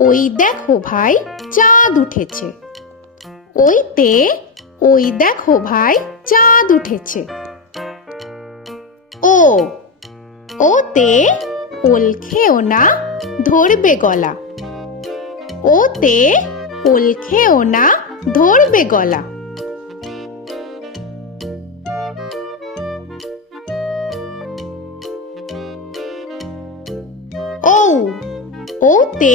ওই দেখো ভাই, চাঁদ উঠেছে। ওইতে ওই দেখো ভাই, চাঁদ উঠেছে। ও, ওতে ওল খেও না, ধরবে গলা। ওতে ওল খেও না, ধরবে গলা। ও ওতে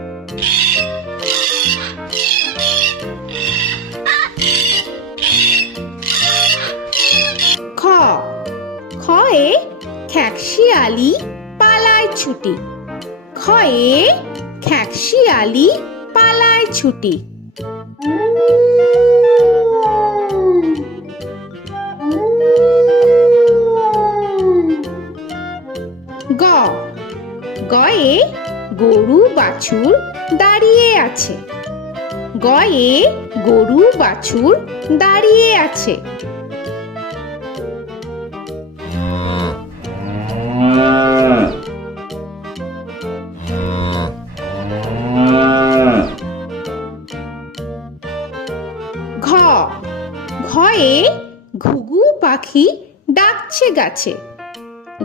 খ্যাকশিয়ালি পালায় ছুটি। খয়ে খ্যাকশিয়ালি পালায় ছুটি। গ। গয়ে গরু বাছুর দাঁড়িয়ে আছে। গয়ে গরু বাছুর দাঁড়িয়ে আছে। গাছে।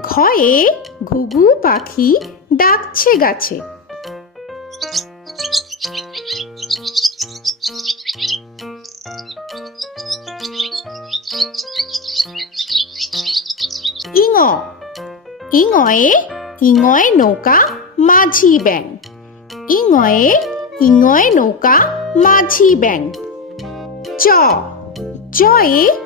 ঘয়ে ঘুঘু পাখি ডাকছে গাছে। ইঙ। ইঙয়ে ইঙয়ে নৌকা, মাঝি ব্যাং। ইঙয়ে ইঙয়ে নৌকা, মাঝি ব্যাং। চ। চয়ে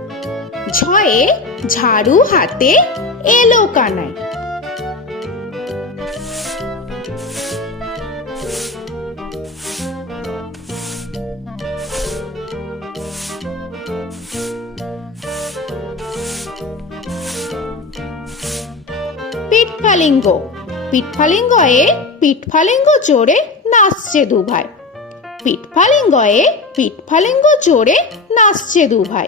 ঝয়ে ঝাড়ু হাতে এলো কানায়। পিঠফালিঙ্গ। পিঠফালিঙ্গয়ে পিঠফালিঙ্গ চড়ে নাচছে দুভাই। পিঠফালিঙ্গয়ে পিঠফালিঙ্গ চড়ে নাচছে দুভাই।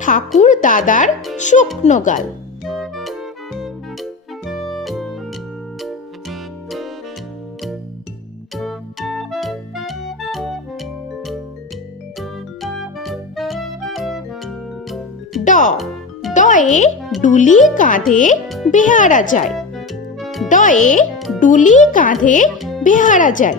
ঠাকুর দাদার শুকনো গাল। ড ডয়ে ডুলি কাঁধে বেহারা যায়। ডয়ে ডুলি কাঁধে বেহারা যায়।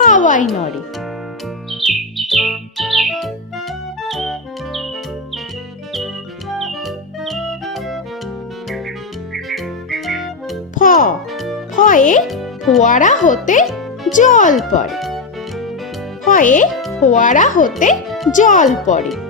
হাওয়ায় নড়ে। ফয়ে ফোয়ারা হতে জল পড়ে। ফয়ে ফোয়ারা হতে জল পড়ে।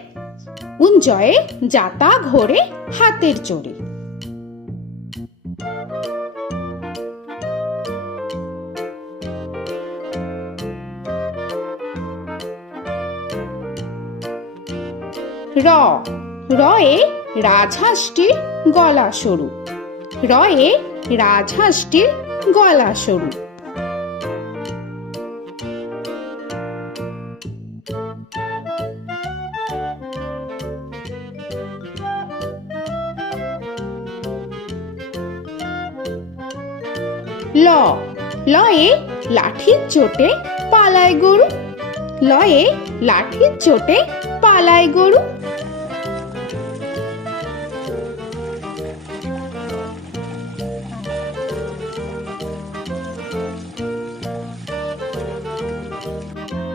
উঞ্জয়ে যাতা ঘোরে হাতের জোরে। র রয়ে রাজহাঁসটির গলা সরু। রয়ে রাজহাঁসটির গলা সরু। ল। লয়ে লাঠির চোটে পালায় গরু। লয়ে লাঠির চোটে পালায় গরু।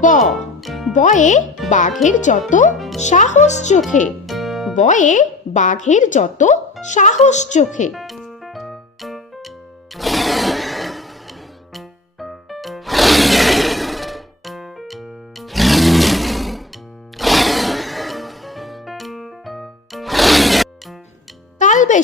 ব। বয়ে বাঘের যত সাহস চোখে। বয়ে বাঘের যত সাহস চোখে।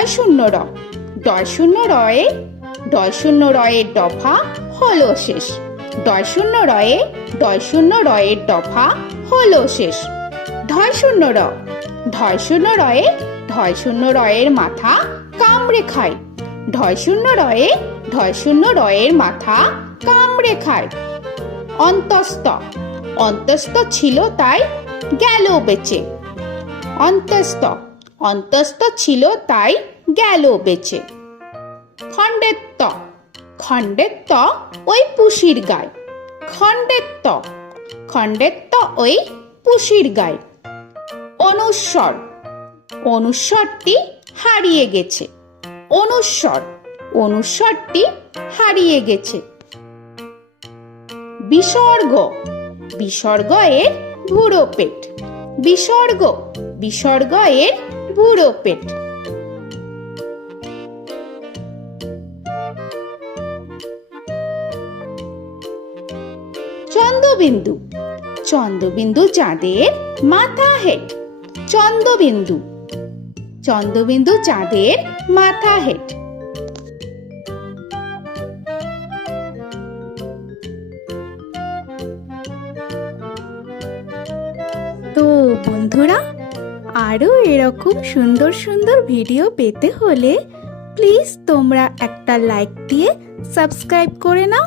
ডয় শূন্য র ডয় শূন্য রয়ে ডয় শূন্য রয়ের দফা হলো শেষ। ডয় শূন্য রয়ে ডয় শূন্য রয়ের দফা হলো শেষ। ঢয় শূন্য র ঢয় শূন্য রয়ে ঢয় শূন্য রয়ের মাথা কামড়ে খায়। ঢয় শূন্য রয়ে ঢয় শূন্য রয়ের মাথা কামড়ে খায়। অন্তস্ত অন্তস্ত ছিল তাই গেল বেচে। অন্তস্ত অন্তস্ত ছিল তাই গেল বেচে। খণ্ডের ত খণ্ডের ত ওই পুষির গায় খণ্ডের ত খণ্ডের ত ওই পুষির গায় অনুস্বর, অনুস্বরটি হারিয়ে গেছে। অনুস্বর, অনুস্বরটি হারিয়ে গেছে। বিসর্গ বিসর্গ এর বুড়ো পেট। বিসর্গ বিসর্গ এর বুড়ো পেট। চন্দ্রবিন্দু। চন্দ্রবিন্দু চাঁদের মাথা হেট চন্দ্রবিন্দু। চন্দ্রবিন্দু চাঁদের মাথা হেড তো বন্ধুরা, আরও এরকম সুন্দর সুন্দর ভিডিও পেতে হলে প্লিজ তোমরা একটা লাইক দিয়ে সাবস্ক্রাইব করে নাও।